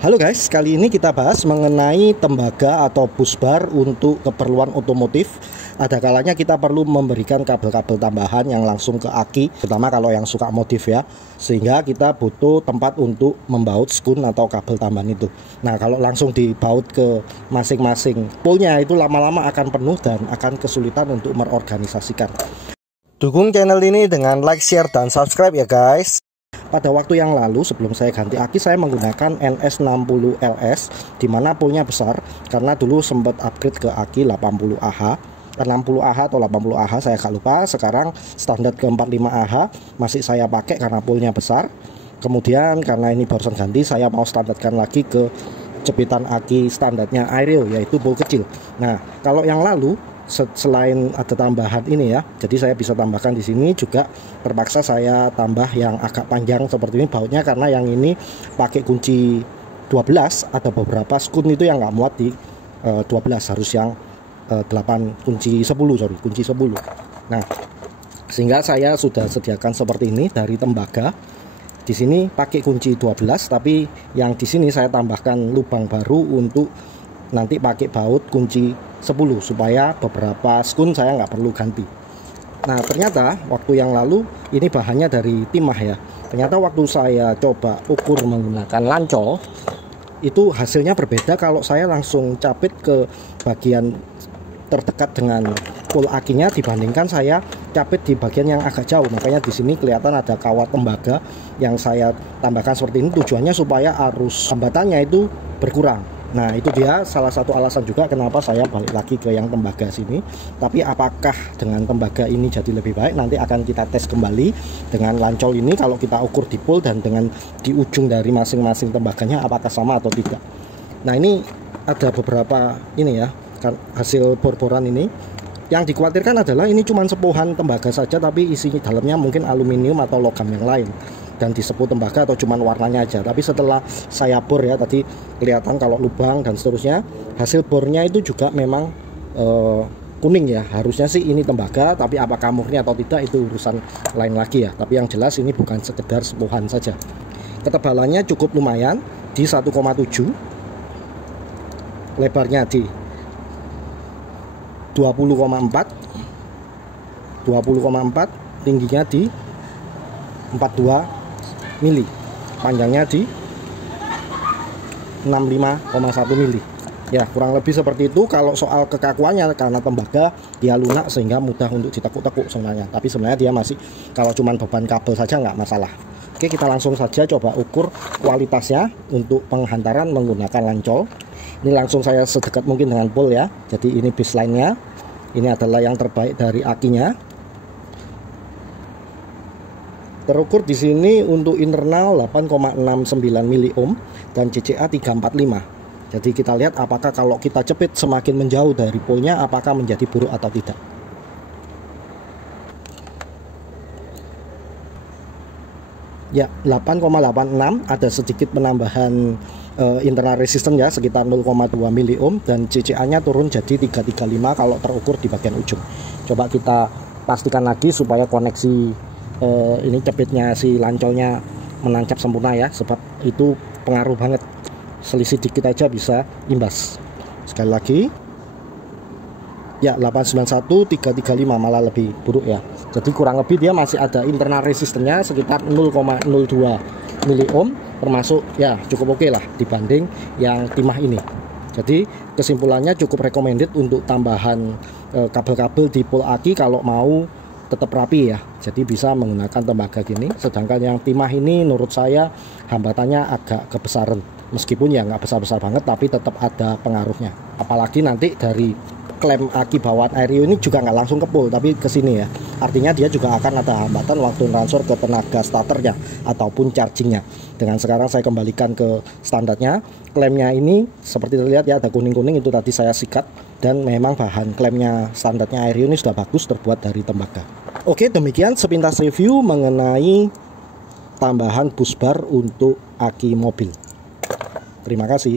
Halo guys, kali ini kita bahas mengenai tembaga atau busbar untuk keperluan otomotif. Ada kalanya kita perlu memberikan kabel-kabel tambahan yang langsung ke aki, terutama kalau yang suka modif ya. Sehingga kita butuh tempat untuk membaut skun atau kabel tambahan itu. Nah, kalau langsung dibaut ke masing-masing poolnya itu lama-lama akan penuh dan akan kesulitan untuk merorganisasikan. Dukung channel ini dengan like, share, dan subscribe ya guys. Pada waktu yang lalu sebelum saya ganti aki, saya menggunakan NS60LS dimana poolnya besar karena dulu sempat upgrade ke aki 80AH 60AH atau 80AH saya agak lupa. Sekarang standar ke 45AH masih saya pakai karena poolnya besar. Kemudian karena ini barusan ganti, saya mau standarkan lagi ke jepitan aki standarnya Aerial, yaitu pool kecil. Nah, kalau yang lalu selain ada tambahan ini ya, jadi saya bisa tambahkan di sini juga terpaksa saya tambah yang agak panjang seperti ini bautnya karena yang ini pakai kunci 12. Ada beberapa skun itu yang nggak muat di 12, harus yang 8 kunci 10, kunci 10. Nah, sehingga saya sudah sediakan seperti ini dari tembaga. Di sini pakai kunci 12, tapi yang di sini saya tambahkan lubang baru untuk nanti pakai baut kunci 10 supaya beberapa skun saya nggak perlu ganti. Nah, ternyata waktu yang lalu ini bahannya dari timah ya. Ternyata waktu saya coba ukur menggunakan lancol itu hasilnya berbeda kalau saya langsung capit ke bagian terdekat dengan pool akinya dibandingkan saya capit di bagian yang agak jauh. Makanya di sini kelihatan ada kawat tembaga yang saya tambahkan seperti ini, tujuannya supaya arus hambatannya itu berkurang. Nah, itu dia salah satu alasan juga kenapa saya balik lagi ke yang tembaga sini. Tapi apakah dengan tembaga ini jadi lebih baik, nanti akan kita tes kembali dengan lancol ini kalau kita ukur di pool dan dengan di ujung dari masing-masing tembaganya apakah sama atau tidak. Nah, ini ada beberapa ini ya, kan hasil bor-boran ini. Yang dikhawatirkan adalah ini cuma sepuhan tembaga saja, tapi isi dalamnya mungkin aluminium atau logam yang lain dan disepuh tembaga atau cuman warnanya aja. Tapi setelah saya bor ya, tadi kelihatan kalau lubang dan seterusnya, hasil bornya itu juga memang kuning ya. Harusnya sih ini tembaga, tapi apakah murni atau tidak itu urusan lain lagi ya. Tapi yang jelas ini bukan sekedar sepuhan saja. Ketebalannya cukup lumayan di 1,7, lebarnya di 20,4, tingginya di 42 mili, panjangnya di 65,1 mili. Ya, kurang lebih seperti itu. Kalau soal kekakuannya karena tembaga dia lunak sehingga mudah untuk ditekuk-tekuk sebenarnya. Tapi sebenarnya dia masih, kalau cuman beban kabel saja nggak masalah. Oke, kita langsung saja coba ukur kualitasnya untuk penghantaran menggunakan lancol. Ini langsung saya sedekat mungkin dengan pool ya. Jadi ini baseline-nya. Ini adalah yang terbaik dari akinya. Terukur di sini untuk internal 8,69 mili ohm dan CCA 345. Jadi kita lihat apakah kalau kita cepit semakin menjauh dari poolnya apakah menjadi buruk atau tidak. Ya, 8,86, ada sedikit penambahan internal resistance ya, sekitar 0,2 mili ohm dan CCA-nya turun jadi 335 kalau terukur di bagian ujung. Coba kita pastikan lagi supaya koneksi ini cepitnya si lancolnya menancap sempurna ya, sebab itu pengaruh banget, selisih dikit aja bisa imbas. Sekali lagi ya, 891 335 malah lebih buruk ya. Jadi kurang lebih dia masih ada internal resistance-nya sekitar 0,02 mili ohm, termasuk ya cukup oke lah dibanding yang timah ini. Jadi kesimpulannya cukup recommended untuk tambahan kabel-kabel di pool aki kalau mau tetap rapi ya. Jadi bisa menggunakan tembaga gini. Sedangkan yang timah ini menurut saya hambatannya agak kebesaran. Meskipun ya nggak besar-besar banget, tapi tetap ada pengaruhnya. Apalagi nanti dari klem aki bawaan Aerial ini juga nggak langsung ke pool, tapi ke sini ya. Artinya dia juga akan ada hambatan waktu transfer ke tenaga starternya ataupun chargingnya. Dengan sekarang saya kembalikan ke standarnya. Klemnya ini seperti terlihat ya, ada kuning-kuning, itu tadi saya sikat. Dan memang bahan klemnya standarnya Aerial ini sudah bagus, terbuat dari tembaga. Oke, demikian sepintas review mengenai tambahan busbar untuk aki mobil. Terima kasih.